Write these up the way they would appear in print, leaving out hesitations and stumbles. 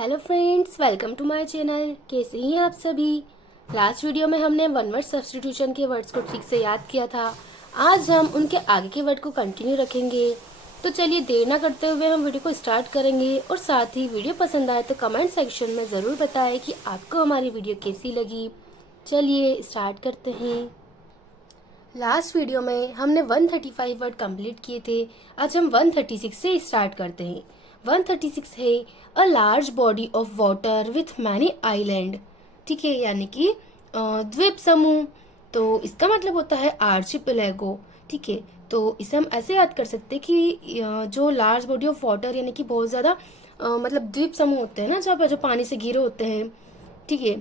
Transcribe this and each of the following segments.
Hello friends, welcome to my channel. कैसे हैं आप सभी। लास्ट वीडियो में हमने वन वर्ड सब्स्टिट्यूशन के वर्ड्स को ठीक से याद किया था। आज हम उनके आगे के वर्ड को कंटिन्यू रखेंगे। तो चलिए देर ना करते हुए हम वीडियो को स्टार्ट करेंगे। और साथ ही वीडियो पसंद आए तो कमेंट सेक्शन में ज़रूर बताएं कि आपको हमारी वीडियो कैसी लगी। चलिए स्टार्ट करते हैं। लास्ट वीडियो में हमने 135 वर्ड कंप्लीट किए थे। आज हम 136 से स्टार्ट करते हैं। 136 है a large body of water with many island. ठीक है, यानी कि द्वीप समूह। तो इसका मतलब होता है आर्चिपेलागो। ठीक है, तो इसे हम ऐसे याद कर सकते हैं कि जो लार्ज बॉडी ऑफ वाटर यानी कि बहुत ज़्यादा मतलब द्वीप समूह होते हैं ना, जब जो पानी से घिरे होते हैं। ठीक है,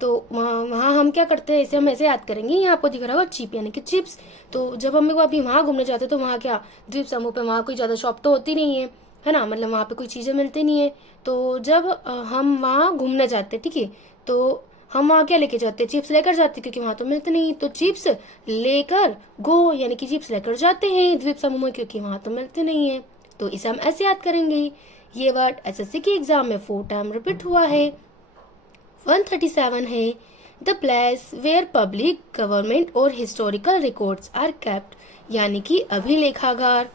तो वहाँ वहाँ हम क्या करते हैं, इसे हम ऐसे याद करेंगे। यहाँ आपको दिख रहा होगा चिप यानी कि चिप्स। तो जब हम लोग अभी वहाँ घूमने जाते हैं तो वहाँ क्या द्वीप समूह पे वहाँ कोई ज़्यादा शॉप तो होती नहीं है ना, मतलब वहाँ पे कोई चीज़ें मिलती नहीं है। तो जब हम वहाँ घूमने जाते हैं, ठीक है, तो हम वहाँ क्या लेके जाते हैं, चिप्स लेकर जाते हैं, क्योंकि वहाँ तो मिलते नहीं। तो चिप्स लेकर गो यानी कि चिप्स लेकर जाते हैं द्वीप समूह में, क्योंकि वहाँ तो मिलते नहीं है। तो इसे हम ऐसे याद करेंगे। ये वर्ड एसएससी के एग्जाम में 4 टाइम रिपीट हुआ है। 137 है the place where public government और हिस्टोरिकल रिकॉर्ड्स आर केप्ट, यानी कि अभिलेखागार।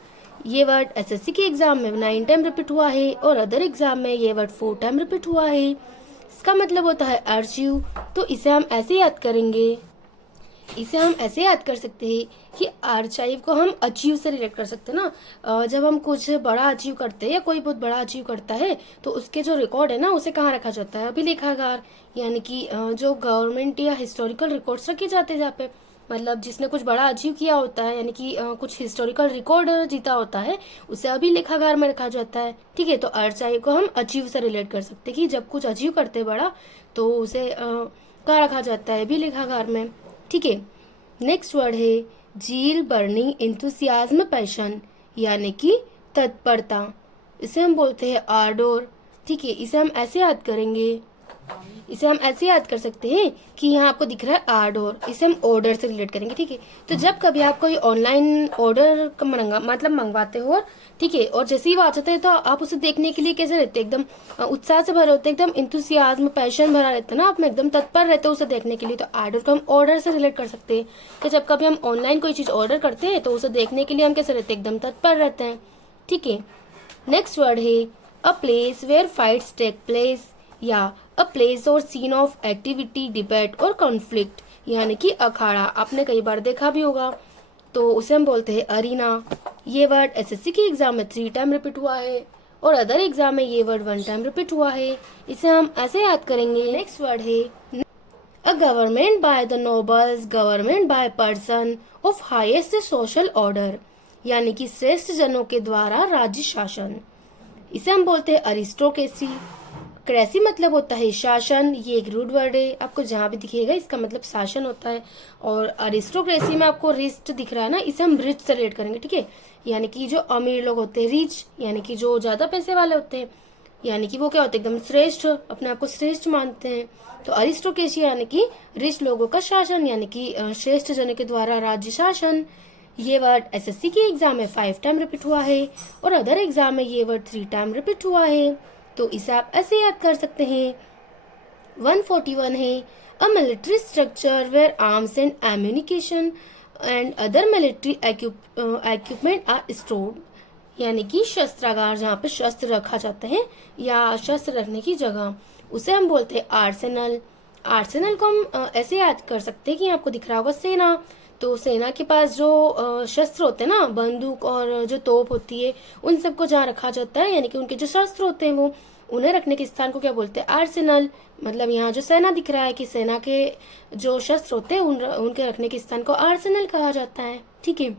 ये वर्ड एसएससी के एग्जाम में 9 टाइम रिपीट हुआ है और अदर एग्जाम में ये वर्ड 4 टाइम रिपीट हुआ है। इसका मतलब होता है आर्चिव। तो इसे हम ऐसे याद करेंगे, इसे हम ऐसे याद कर सकते हैं कि आर्चाइव को हम अचीव से रिलेट कर सकते हैं ना। जब हम कुछ बड़ा अचीव करते हैं या कोई बहुत बड़ा अचीव करता है तो उसके जो रिकॉर्ड है ना उसे कहाँ रखा जाता है, अभिलेखागार। यानी कि जो गवर्नमेंट या हिस्टोरिकल रिकॉर्ड्स रखे जाते हैं जहाँ पे मतलब जिसने कुछ बड़ा अचीव किया होता है, यानी कि कुछ हिस्टोरिकल रिकॉर्ड जीता होता है, उसे अभिलेखागार में रखा जाता है। ठीक है, तो आर्चाइव को हम अचीव से रिलेट कर सकते हैं कि जब कुछ अचीव करते हैं बड़ा तो उसे कहाँ रखा जाता है, अभिलेखागार में। ठीक है, नेक्स्ट वर्ड है जील बर्निंग इंथुसियाज्म पैशन, यानी कि तत्परता। इसे हम बोलते हैं आर्डोर। ठीक है, इसे हम ऐसे याद करेंगे, इसे हम ऐसे याद कर सकते हैं कि यहाँ आपको दिख रहा है आर्डोर, इसे हम ऑर्डर से रिलेट करेंगे। ठीक है, तो जब कभी आप कोई ऑनलाइन ऑर्डर मतलब मंगवाते हो, ठीक है, और जैसे ही वो आ जाता है तो आप उसे देखने के लिए कैसे रहते हैं, एकदम उत्साह से भरे होते हैं, एकदम इंथुसियाज्म पैशन भरा रहता है ना, आप में एकदम तत्पर रहते हो उसे देखने के लिए। तो आर्डर को हम ऑर्डर से रिलेट कर सकते हैं कि जब कभी हम ऑनलाइन कोई चीज़ ऑर्डर करते हैं तो उसे देखने के लिए हम कैसे रहते हैं, एकदम तत्पर रहते हैं। ठीक है, नेक्स्ट वर्ड है a place where fights take place, या अ प्लेस और सीन ऑफ एक्टिविटी डिबेट और कॉन्फ्लिक्ट, यानी कि अखाड़ा। आपने कई बार देखा भी होगा, तो उसे हम बोलते हैं अरीना। ये वर्ड एसएससी के एग्जाम में 3 टाइम रिपीट हुआ है और अदर एग्जाम में ये वर्ड 1 टाइम रिपीट हुआ है। इसे हम ऐसे याद करेंगे। नेक्स्ट वर्ड है a government by the nobles, government by person of highest social order, यानी कि श्रेष्ठ जनों के द्वारा राज्य शासन। इसे हम बोलते हैं अरिस्टोक्रेसी। क्रेसी मतलब होता है शासन। ये एक रूड वर्ड है, आपको जहाँ भी दिखेगा इसका मतलब शासन होता है। और अरिस्टोक्रेसी में आपको रिस्ट दिख रहा है ना, इसे हम रिच से रिलेट करेंगे। ठीक है, यानी कि जो अमीर लोग होते हैं रिच, यानी कि जो ज्यादा पैसे वाले होते हैं, यानी कि वो क्या होते हैं, एकदम श्रेष्ठ, अपने आप को श्रेष्ठ मानते हैं। तो अरिस्टोक्रेसी यानी कि रिच लोगों का शासन, यानी कि श्रेष्ठ जनों के द्वारा राज्य शासन। ये वर्ड एसएससी के एग्जाम में 5 टाइम रिपीट हुआ है और अदर एग्जाम में ये वर्ड 3 टाइम रिपीट हुआ है। तो इसे आप ऐसे याद कर सकते हैं। 141 है a military structure where arms and ammunition and other military equipment are stored, यानी कि शस्त्रागार, जहाँ पे शस्त्र रखा जाता है या शस्त्र रखने की जगह, उसे हम बोलते हैं आर्सेनल। आर्सेनल को हम ऐसे याद कर सकते हैं कि आपको दिख रहा होगा सेना। तो सेना के पास जो शस्त्र होते हैं ना, बंदूक और जो तोप होती है, उन सबको जहाँ रखा जाता है, यानी कि उनके जो शस्त्र होते हैं वो उन्हें रखने के स्थान को क्या बोलते हैं, आर्सेनल। मतलब यहाँ जो सेना दिख रहा है कि सेना के जो शस्त्र होते हैं उनके रखने के स्थान को आर्सेनल कहा जाता है। ठीक है,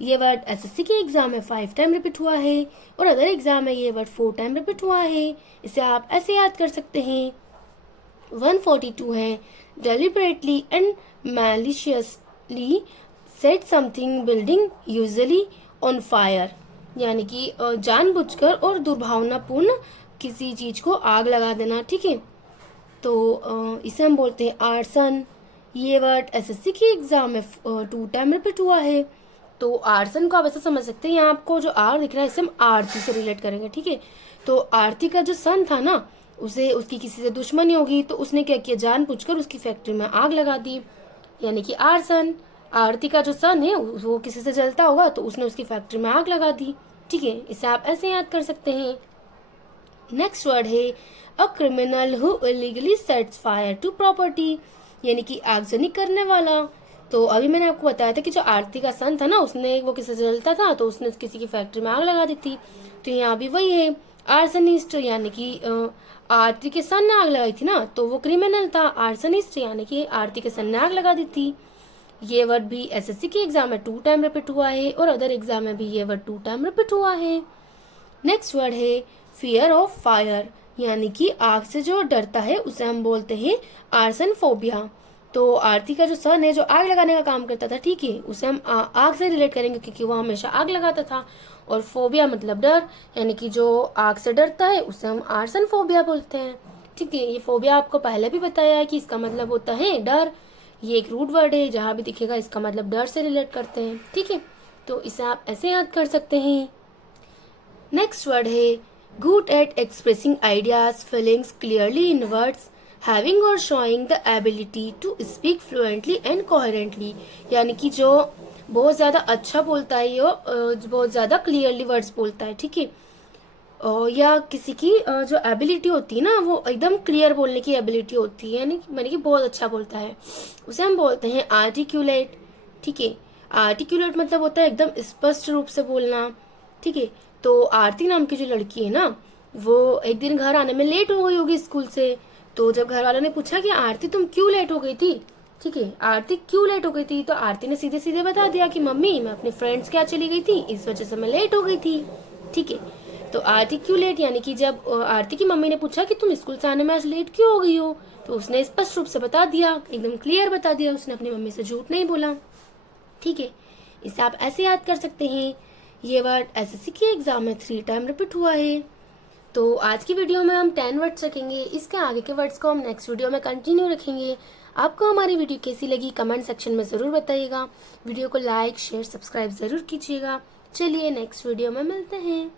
ये वर्ड एसएससी के एग्जाम में 5 टाइम रिपीट हुआ है और अदर एग्जाम में ये वर्ड 4 टाइम रिपीट हुआ है। इसे आप ऐसे याद कर सकते हैं। 142 है deliberately and maliciously set something building usually on fire, यानी कि जानबूझकर और दुर्भावनापूर्ण किसी चीज को आग लगा देना। ठीक है, तो इसे हम बोलते हैं आर्सन। ये वर्ड एसएससी के एग्जाम में 2 टाइम रिपीट हुआ है। तो आर्सन को आप ऐसा समझ सकते हैं, यहाँ आपको जो आर दिख रहा है इसे हम आरती से रिलेट करेंगे। ठीक है, तो आरती का जो सन था ना उसे उसकी किसी से दुश्मनी होगी तो उसने क्या किया, जानबूझकर उसकी फैक्ट्री में आग लगा दी, यानी कि आर्सन। आरती का जो सन है वो किसी से जलता होगा तो उसने उसकी फैक्ट्री में आग लगा दी। ठीक है, इसे आप ऐसे याद कर सकते हैं। नेक्स्ट वर्ड है a criminal who illegally sets fire to property, यानी कि आगजनी करने वाला। तो अभी मैंने आपको बताया था कि जो आरती का सन था ना, उसने वो किसी से जलता था तो उसने किसी की फैक्ट्री में आग लगा दी थी। तो यहाँ भी वही है, आर्सनिस्ट, यानी कि आरती के सन ने आग लगाई थी ना, तो वो क्रिमिनल था। आर्सनिस्ट यानी कि आरती के सन ने आग लगा दी थी। ये वर्ड भी एसएससी के एग्जाम में 2 टाइम रिपीट हुआ है और अदर एग्जाम में भी ये वर्ड 2 टाइम रिपीट हुआ है। नेक्स्ट वर्ड है फियर ऑफ फायर, यानी कि आग से जो डरता है उसे हम बोलते हैं आर्सन फोबिया। तो आरती का जो सन है जो आग लगाने का काम करता था, ठीक है, उसे हम आग से रिलेट करेंगे क्योंकि वो हमेशा आग लगाता था। और फोबिया मतलब डर, यानी कि जो आग से डरता है उसे हम आर्सन फोबिया बोलते हैं। ठीक है, ये फोबिया आपको पहले भी बताया है कि इसका मतलब होता है डर। ये एक रूट वर्ड है, जहाँ भी दिखेगा इसका मतलब डर से रिलेट करते हैं। ठीक है, तो इसे आप ऐसे याद कर सकते हैं। नेक्स्ट वर्ड है good at expressing ideas feelings clearly in words having और showing the ability to speak fluently and coherently, यानी कि जो बहुत ज़्यादा अच्छा बोलता है, ये बहुत ज़्यादा क्लियरली वर्ड्स बोलता है। ठीक है, या किसी की जो एबिलिटी होती है ना, वो एकदम क्लियर बोलने की एबिलिटी होती है, यानी कि बहुत अच्छा बोलता है, उसे हम बोलते हैं आर्टिक्यूलेट। ठीक है, आर्टिक्यूलेट मतलब होता है एकदम स्पष्ट रूप से बोलना। ठीक है, तो आरती नाम की जो लड़की है ना, वो एक दिन घर आने में लेट हो गई होगी स्कूल से। तो जब घर वालों ने पूछा कि आरती तुम क्यों लेट हो गई थी, ठीक है, आरती क्यों लेट हो गई थी, तो आरती ने सीधे सीधे बता दिया कि मम्मी मैं अपने फ्रेंड्स के यहाँ चली गई थी, इस वजह से मैं लेट हो गई थी। ठीक है, तो आर्टिक्यूलेट यानी कि जब आरती की मम्मी ने पूछा कि तुम स्कूल से आने में आज लेट क्यों हो गई हो, तो उसने स्पष्ट रूप से बता दिया, एकदम क्लियर बता दिया, उसने अपनी मम्मी से झूठ नहीं बोला। ठीक है, इसे आप ऐसे याद कर सकते हैं। ये वर्ड एसएससी के एग्जाम में 3 टाइम रिपीट हुआ है। तो आज की वीडियो में हम 10 वर्ड्स रखेंगे, इसके आगे के वर्ड्स को हम नेक्स्ट वीडियो में कंटिन्यू रखेंगे। आपको हमारी वीडियो कैसी लगी कमेंट सेक्शन में ज़रूर बताइएगा। वीडियो को लाइक शेयर सब्सक्राइब ज़रूर कीजिएगा। चलिए नेक्स्ट वीडियो में मिलते हैं।